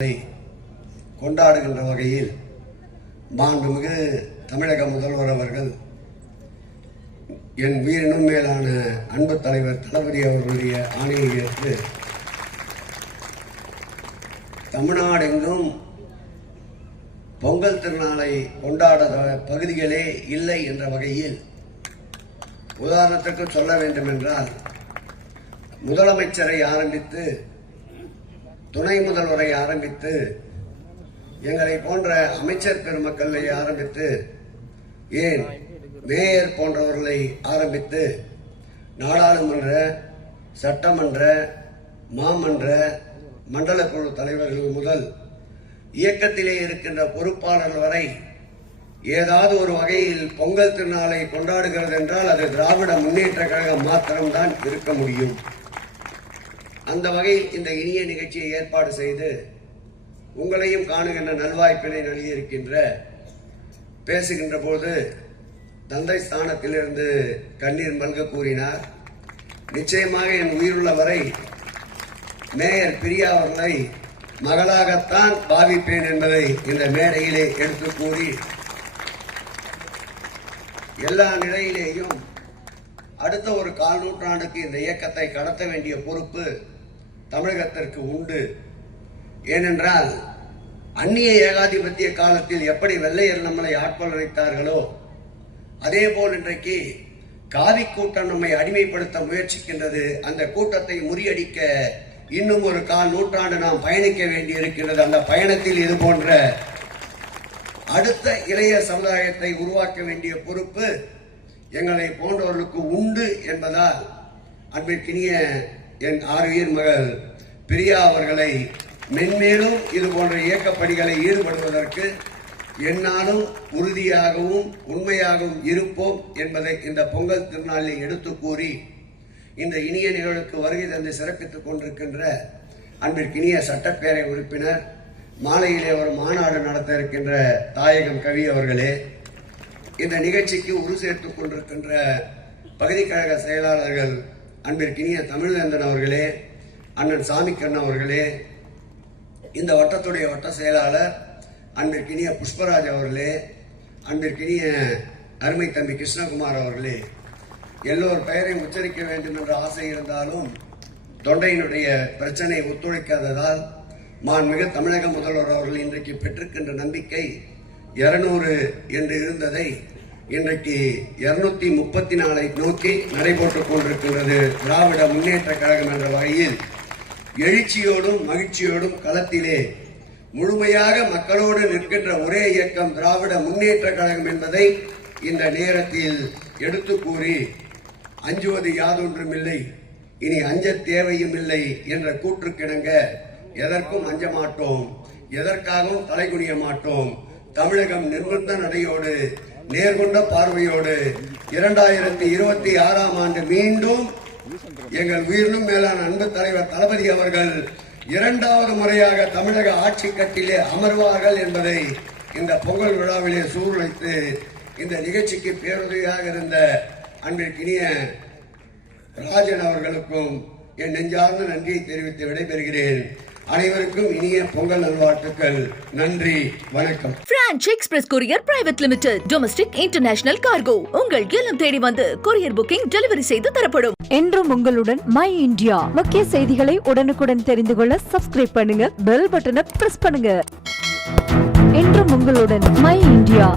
கொண்டாடுகின்ற வகையில் மாண்புமிகு தமிழக முதல்வர் அவர்கள் என் உயிரினும் மேலான அன்பு தலைவர் தளபதி அவர்களுடைய ஆணையை ஏற்று தமிழ்நாடெங்கும் பொங்கல் திருநாளை கொண்டாட பகுதிகளே இல்லை என்ற வகையில் உதாரணத்திற்கு சொல்ல வேண்டும் என்றால் முதலமைச்சரை ஆரம்பித்து துணை முதல்வரை ஆரம்பித்து எங்களை போன்ற அமைச்சர் பெருமக்களை ஆரம்பித்து ஏன் மேயர் போன்றவர்களை ஆரம்பித்து நாடாளுமன்ற சட்டமன்ற மாமன்ற மண்டல குழு தலைவர்கள் முதல் இயக்கத்திலே இருக்கின்ற பொறுப்பாளர்கள் வரை ஏதாவது ஒரு வகையில் பொங்கல் திருநாளை கொண்டாடுகிறது என்றால் அது திராவிட முன்னேற்ற கழகம் மாத்திரம்தான் இருக்க முடியும். அந்த வகையில் இந்த இனிய நிகழ்ச்சியை ஏற்பாடு செய்து உங்களையும் காணுகின்ற நல்வாய்ப்பினை நல்கியிருக்கின்ற பேசுகின்ற போது தந்தை ஸ்தானத்திலிருந்து கண்ணீர் மல்க கூறினார். நிச்சயமாக என் உயிருள்ள வரை மேயர் பிரியா அவர்களை மகளாகத்தான் பாவிப்பேன் என்பதை இந்த மேடையிலே எடுத்து கூறி எல்லா நிலையிலேயும் அடுத்த ஒரு 4 நூற்றாண்டுக்கு இந்த இயக்கத்தை கடத்த வேண்டிய பொறுப்பு தமிழகத்திற்கு உண்டு. ஏனென்றால் அந்நிய ஏகாதிபத்திய காலத்தில் எப்படி வெள்ளையர் நம்மளை ஆட்கொள்ளத்தார்களோ அதே போல் இன்றைக்கு காவி கூட்டம் நம்மை அடிமைப்படுத்த முயற்சிக்கின்றது. அந்த கூட்டத்தை முறியடிக்க இன்னும் ஒரு 4 நூற்றாண்டு நாம் பயணிக்க வேண்டி இருக்கின்றது. அந்த பயணத்தில் இது போன்ற அடுத்த இளைய சமுதாயத்தை உருவாக்க வேண்டிய பொறுப்பு எங்களை போன்றவர்களுக்கு உண்டு என்பதால் அன்பிற்கினிய என் ஆறுயிர் மகள் பிரியா அவர்களை மென்மேலும் இது போன்ற இயக்கப்பணிகளை ஈடுபடுவதற்கு என்னாலும் உறுதியாகவும் உண்மையாகவும் இருப்போம் என்பதை இந்த பொங்கல் திருநாளில் எடுத்து கூறி இந்த இனிய நிகழ்வுக்கு வருகை தந்து சிறப்பித்துக் கொண்டிருக்கின்ற அன்பிற்கினிய சட்டப்பேரவை உறுப்பினர் மாலையிலே ஒரு மாநாடு நடத்த இருக்கின்ற தாயகம் கவி அவர்களே, இந்த நிகழ்ச்சிக்கு உரு சேர்த்துக் கொண்டிருக்கின்ற பகுதி கழக செயலாளர்கள் அன்பிற்கினிய தமிழ்வேந்தன் அவர்களே, அண்ணன் சாமிக்கண்ணன் அவர்களே, இந்த வட்டத்துடைய வட்ட செயலாளர் அன்பிற்கினிய புஷ்பராஜ் அவர்களே, அன்பிற்கினிய அருமை தம்பி கிருஷ்ணகுமார் அவர்களே, எல்லோர் பெயரையும் உச்சரிக்க வேண்டும் என்ற ஆசை இருந்தாலும் தொண்டையினுடைய பிரச்சனை ஒத்துழைக்காததால் மாண்புமிகு தமிழக முதல்வர் அவர்கள் இன்றைக்கு பெற்றிருக்கின்ற நம்பிக்கை 200 என்று இருந்ததை இன்றைக்கு 234 நோக்கி நடைபெற்றுக் கொண்டிருக்கின்றது. திராவிட முன்னேற்ற கழகம் என்ற வகையில் எழுச்சியோடும் மகிழ்ச்சியோடும் களத்திலே முழுமையாக மக்களோடு நிற்கின்ற ஒரே இயக்கம் திராவிட முன்னேற்ற கழகம் என்பதை இந்த நேரத்தில் எடுத்து கூறி அஞ்சுவது யாதொன்றுமில்லை, இனி அஞ்ச தேவையும் இல்லை என்ற கூற்றுக்கிணங்க எதற்கும் அஞ்ச மாட்டோம், எதற்காகவும் தலைகுனிய மாட்டோம். தமிழகம் நிர்பந்த நடையோடு நேர்கொண்ட பார்வையோடு 2026ஆம் ஆண்டு மீண்டும் எங்கள் உயிரினும் மேலான அன்பு தலைவர் தளபதி அவர்கள் 2வது முறையாக தமிழக ஆட்சி கட்டிலே அமர்வார்கள் என்பதை இந்த பொங்கல் விழாவிலே சூழ்நிலைத்து இந்த நிகழ்ச்சிக்கு பேருதவியாக இருந்த அன்பிற்கினிய ராஜன் அவர்களுக்கும் என் நெஞ்சார்ந்த நன்றியை தெரிவித்து விடைபெறுகிறேன். அனைவருக்கும் இனிய பொங்கல் நல்வாழ்த்துக்கள். நன்றி, வணக்கம். Branch express courier private limited, domestic international cargo உங்கள் இல்லம் தேடி வந்து கொரியர் புக்கிங் டெலிவரி செய்து தரப்படும். என்றும் உங்களுடன் மை இந்தியா. முக்கிய செய்திகளை உடனுக்குடன் தெரிந்து கொள்ள சப்ஸ்கிரைப் பண்ணுங்க, பெல் பட்டனை பிரஸ் பண்ணுங்க. என்றும் உங்களுடன் மை இந்தியா.